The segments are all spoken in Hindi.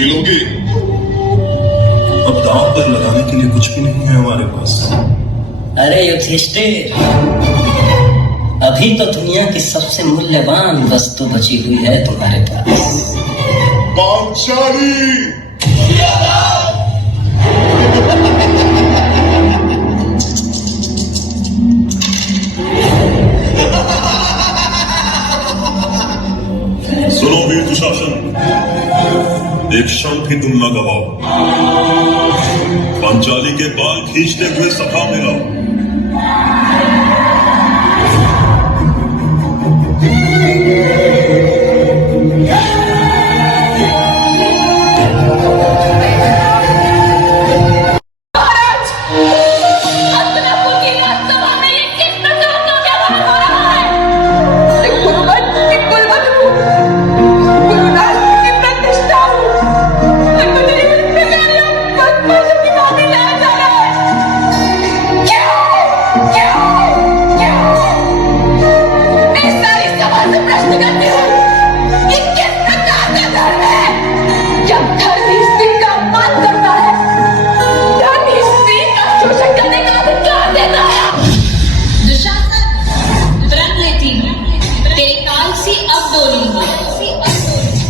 ये लोगे। अब दांव पर लगाने के लिए कुछ भी नहीं है हमारे पास। अरे युधिष्ठिर, अभी तो दुनिया की सबसे मूल्यवान वस्तु बची हुई है तुम्हारे पास। पांचाली। सुनो वीर दुशासन, एक क्षण भी तुम न गवाओ। पांचाली के बाल खींचते हुए सभा में आओ।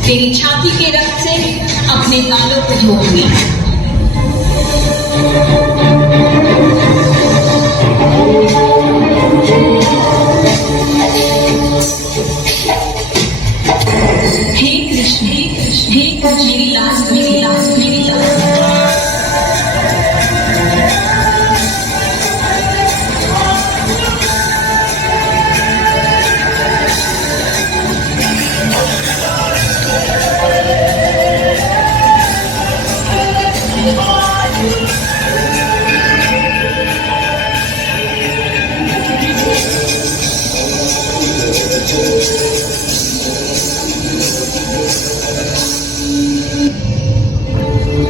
तेरी छाती के रक्त से अपने बालों को धोऊंगी। हे कृष्ण, हे कृष्ण, हे कृष्ण, मेरी लाज, मेरी लाज, मेरी लाज।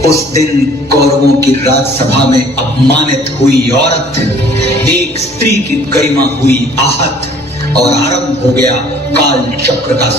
उस दिन कौरवों की राजसभा में अपमानित हुई औरत, एक स्त्री की गरिमा हुई आहत और आरंभ हो गया काल चक्र का।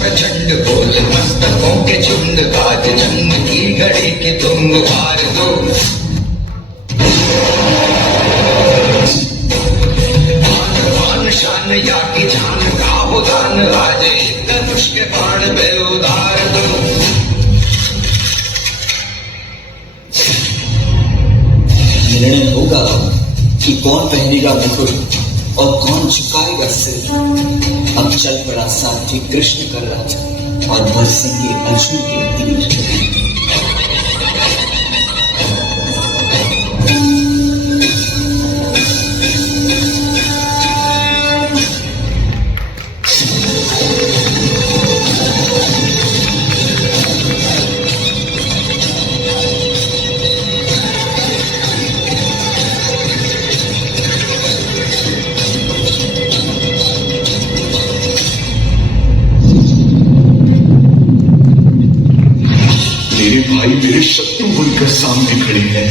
प्रचंड बोल मस्तकों के झुंड, आज जंग की घड़ी के तुम हार दो। मान शान या की जान का उदान, आज एक धनुष के बाण पे उतार दो। निर्णय होगा कि कौन पहनेगा मुकुट और कौन झुकाएगा सिर। अब चल पड़ा सारथी कृष्ण कर राजा और बरसेंगे अर्जुन के तीर। मेरे भाई मेरे शत्रु बनकर सामने खड़े हैं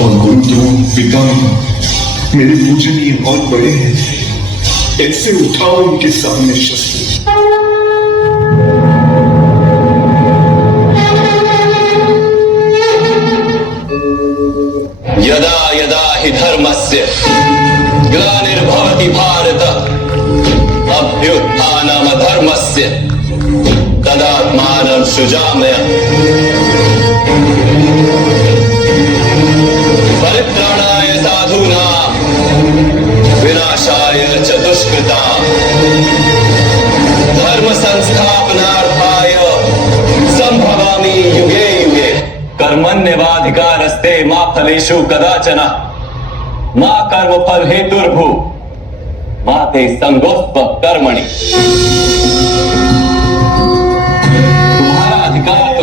और गुरु द्रोण पिता मेरे पूजनीय और बड़े हैं। कैसे उठाओ उनके सामने शस्त्र। यदा यदा हि धर्मस्य ग्लानिर्भवति भारत, अभ्युत्थानमधर्मस्य तदात्मानं सृजाम्यहम्। परित्राणाय साधूनां विनाशाय च दुष्कृतां, धर्म संस्थापनार्थाय संभवामि युगे युगे। कर्मण्येवाधिकारस्ते मा फलेषु कदाचन, मा कर्मफल हेतुर्भु मा ते संगोऽस्त्वः कर्मणि।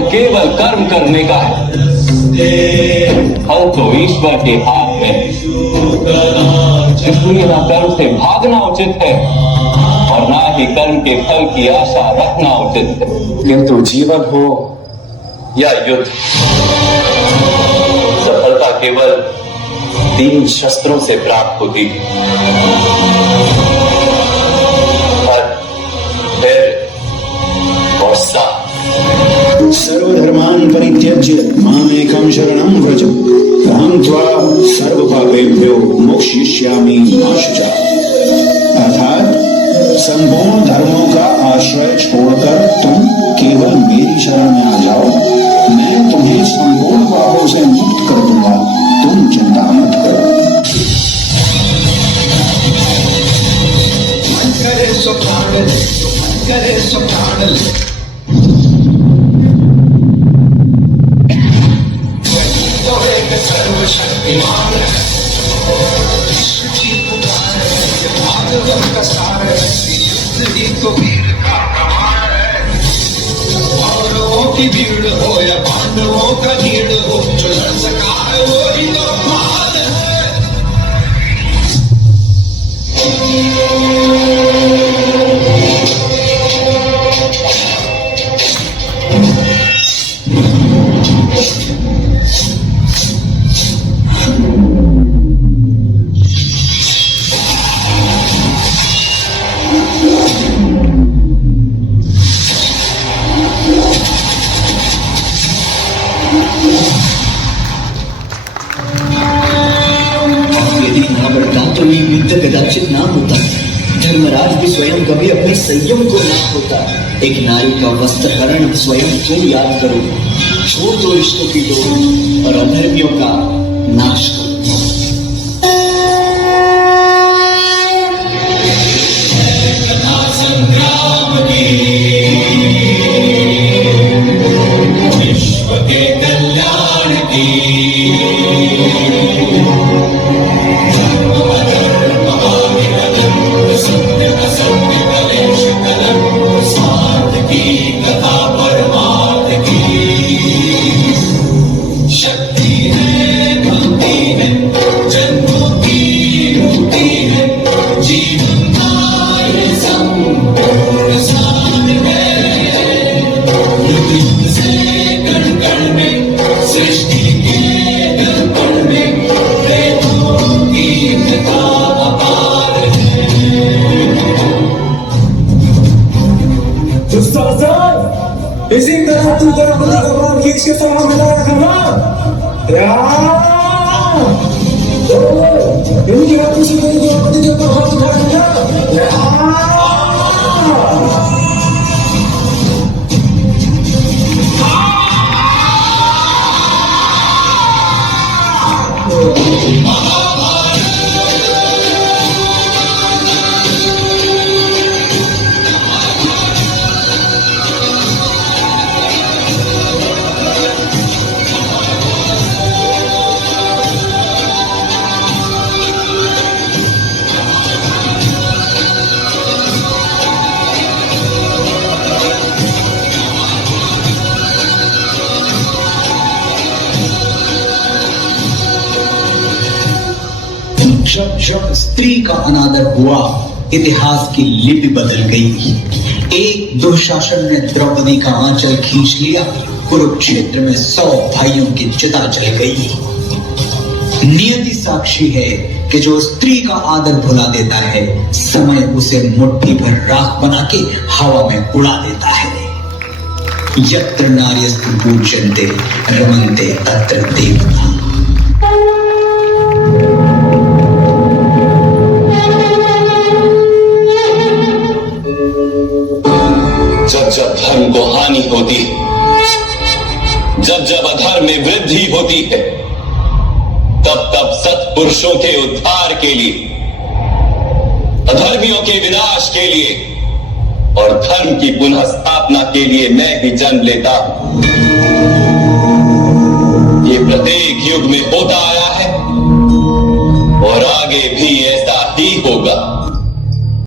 केवल कर्म करने का है, फल तो ईश्वर के हाथ में। हैं। इसलिए ना कर्म से भागना उचित है और ना ही कर्म के फल की आशा रखना उचित है। किंतु जीवन हो या युद्ध, सफलता केवल 3 शस्त्रों से प्राप्त होती है: और साथ। सर्वधर्मान् परित्यज्य मामेकं शरणं व्रज अहं त्वा सर्वपापेभ्यो मोक्षयिष्यामि मा शुचा। अर्थात संपूर्ण धर्मों का आश्रय छोड़कर तुम केवल मेरी शरण में आ जाओ, मैं तुम्हें संपूर्ण पापों से मुक्त कर दूंगा, तुम चिंता मत करो। करे सो प्राण ले, करे सो प्राण ले। तो एक सर्वशक्तिमान है, भागवत का सार है, युद्ध ही तो वीर का प्रमाण है। कौरवों की भीड़ हो या पांडवों का भीड़ हो, जो लड़ सका है वो ही तो महान है। कदाचित ना होता, धर्मराज भी स्वयं कभी अपने संयम को ना होता। एक नारी का वस्त्र हरण स्वयं तुम याद करो, छोड़ दो रिश्तों की डोर और अधर्मियों का नाश करो। संग्राम की विश्व के कल्याण की इसी तरह तू तेरा भगवान की इसके सामने मिलाया करना इनकी बातों से मेरी द्रौपदी के ऊपर हाथ उठा जब जब स्त्री का अनादर हुआ, इतिहास की लिपि बदल गई। एक दुशासन ने द्रौपदी का आंचल खींच लिया, कुरुक्षेत्र में 100 भाइयों की चिता जल गई। नियति साक्षी है कि जो स्त्री का आदर भुला देता है, समय उसे मुट्ठी भर राख बना के हवा में उड़ा देता है। यत्र नार्यस्तु पूज्यन्ते रमन्ते तत्र देवता। जब जब धर्म को हानि होती है, जब जब अधर्म में वृद्धि होती है, तब तब सत्पुरुषों के उद्धार के लिए, अधर्मियों के विनाश के लिए और धर्म की पुनः स्थापना के लिए मैं भी जन्म लेता हूं। ये प्रत्येक युग में होता आया है और आगे भी ऐसा ही होगा।